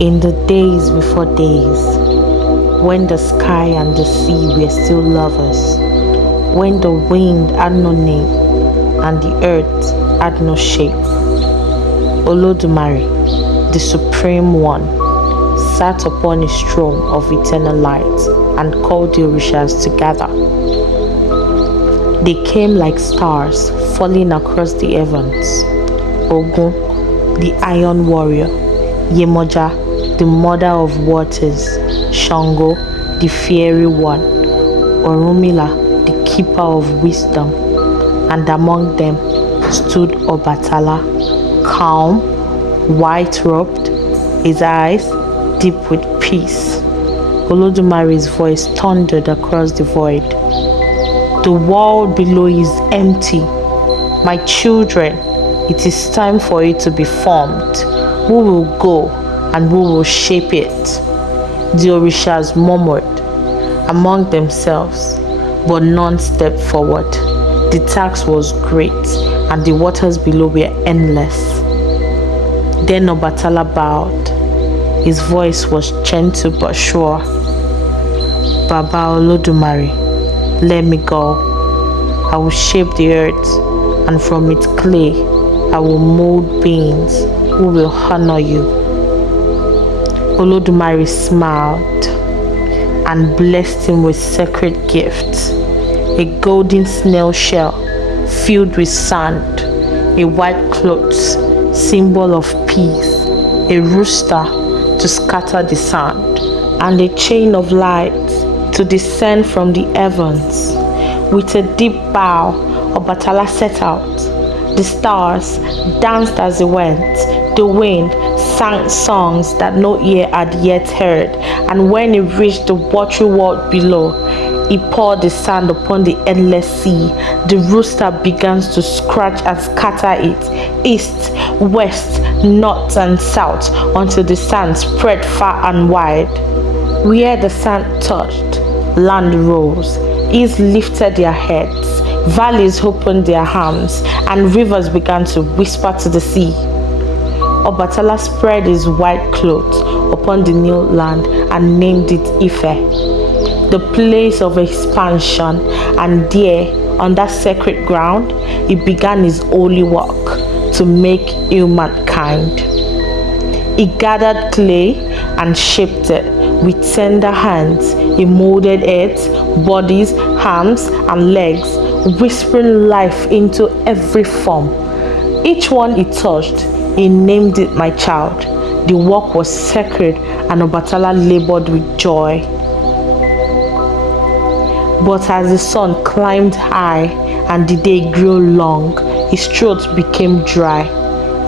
In the days before days, when the sky and the sea were still lovers, when the wind had no name and the earth had no shape, Olodumare, the Supreme One, sat upon his throne of eternal light and called the Orishas together. They came like stars falling across the heavens. Ogun, the Iron Warrior, Yemoja, the Mother of Waters, Shango, the Fiery One, Orunmila, the Keeper of Wisdom, and among them stood Obatala, calm, white-robed, his eyes deep with peace. Olodumare's voice thundered across the void. The world below is empty. My children, it is time for it to be formed. Who will go and who will shape it? The Orishas murmured among themselves, but none stepped forward. The task was great, and the waters below were endless. Then Obatala bowed. His voice was gentle but sure. Baba Olodumare, let me go. I will shape the earth, and from its clay I will mold beings who will honor you. Olodumare smiled and blessed him with sacred gifts: a golden snail shell filled with sand, a white cloth, symbol of peace, a rooster to scatter the sand, and a chain of light to descend from the heavens. With a deep bow, Obatala set out. The stars danced as he went. The wind sang songs that no ear had yet heard. And when he reached the watery world below, he poured the sand upon the endless sea. The rooster began to scratch and scatter it, east, west, north, and south, until the sand spread far and wide. Where the sand touched, land rose. Hills lifted their heads, valleys opened their arms, and rivers began to whisper to the sea. Obatala spread his white cloth upon the new land and named it Ife, the place of expansion, and there, on that sacred ground, he began his holy work to make humankind. He gathered clay and shaped it with tender hands. He molded heads, bodies, arms, and legs, whispering life into every form. Each one he touched, he named it my child. The work was sacred, and Obatala labored with joy. But as the sun climbed high and the day grew long, his throat became dry.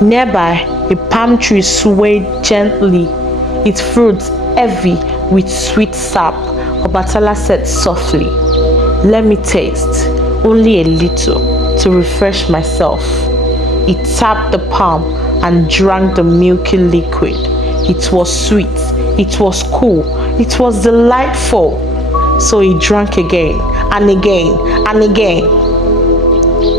Nearby, a palm tree swayed gently, its fruits heavy with sweet sap. Obatala said softly, "Let me taste, only a little, to refresh myself." He tapped the palm and drank the milky liquid. It was sweet, it was cool, it was delightful. So he drank again and again and again.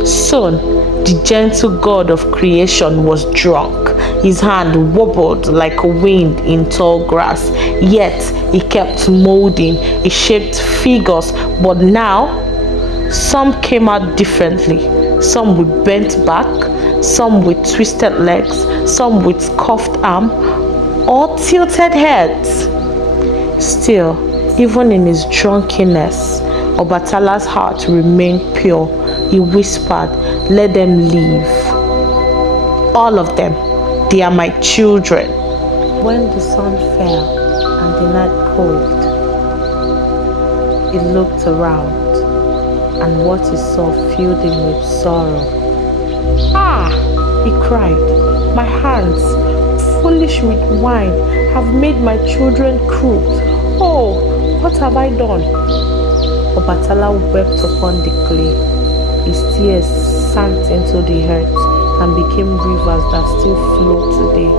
Soon, the gentle god of creation was drunk. His hand wobbled like a wind in tall grass, yet he kept molding. He shaped figures, but now some came out differently. Some with bent back, some with twisted legs, some with scuffed arm, or tilted heads. Still, even in his drunkenness, Obatala's heart remained pure. He whispered, "Let them live. All of them. They are my children." When the sun fell and the night cold, he looked around, and what he saw filled him with sorrow. "Ah!" he cried, "My hands, foolish with wine, have made my children crooked. Oh, what have I done?" Obatala wept upon the clay. His tears sank into the earth and became rivers that still flow today.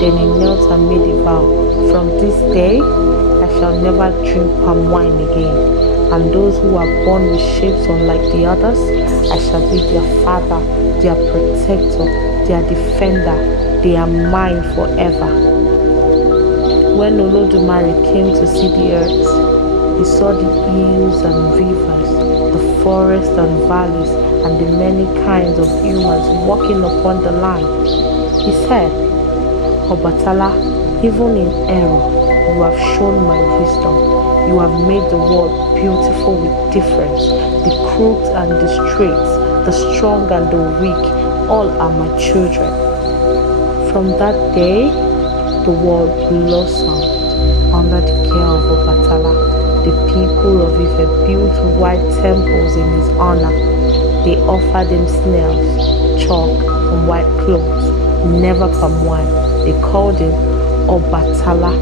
Then he knelt and made a vow. "From this day, I shall never drink palm wine again. And those who are born with shapes unlike the others, I shall be their father, their protector, their defender. They are mine forever." When Olodumare came to see the earth, he saw the hills and rivers, the forests and valleys, and the many kinds of humans walking upon the land. He said, Obatala, even in error, you have shown my wisdom. You have made the world beautiful with difference. The crooks and the straights, the strong and the weak, all are my children. From that day, the world blossomed under the care of Obatala. The people of Ife built white temples in his honor. They offered him snails, chalk, and white clothes, never palm wine. They called him Obatala,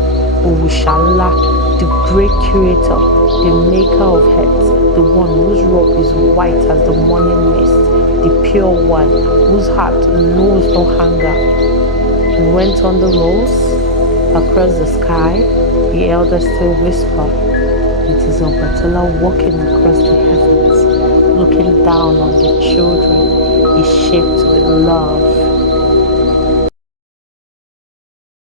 Owushanla, the great creator, the maker of heads, the one whose robe is white as the morning mist, the pure one, whose heart knows no hunger. He went on the roads, across the sky, the elders still whisper, it is Obatala walking across the heavens, looking down on the children he shaped with love.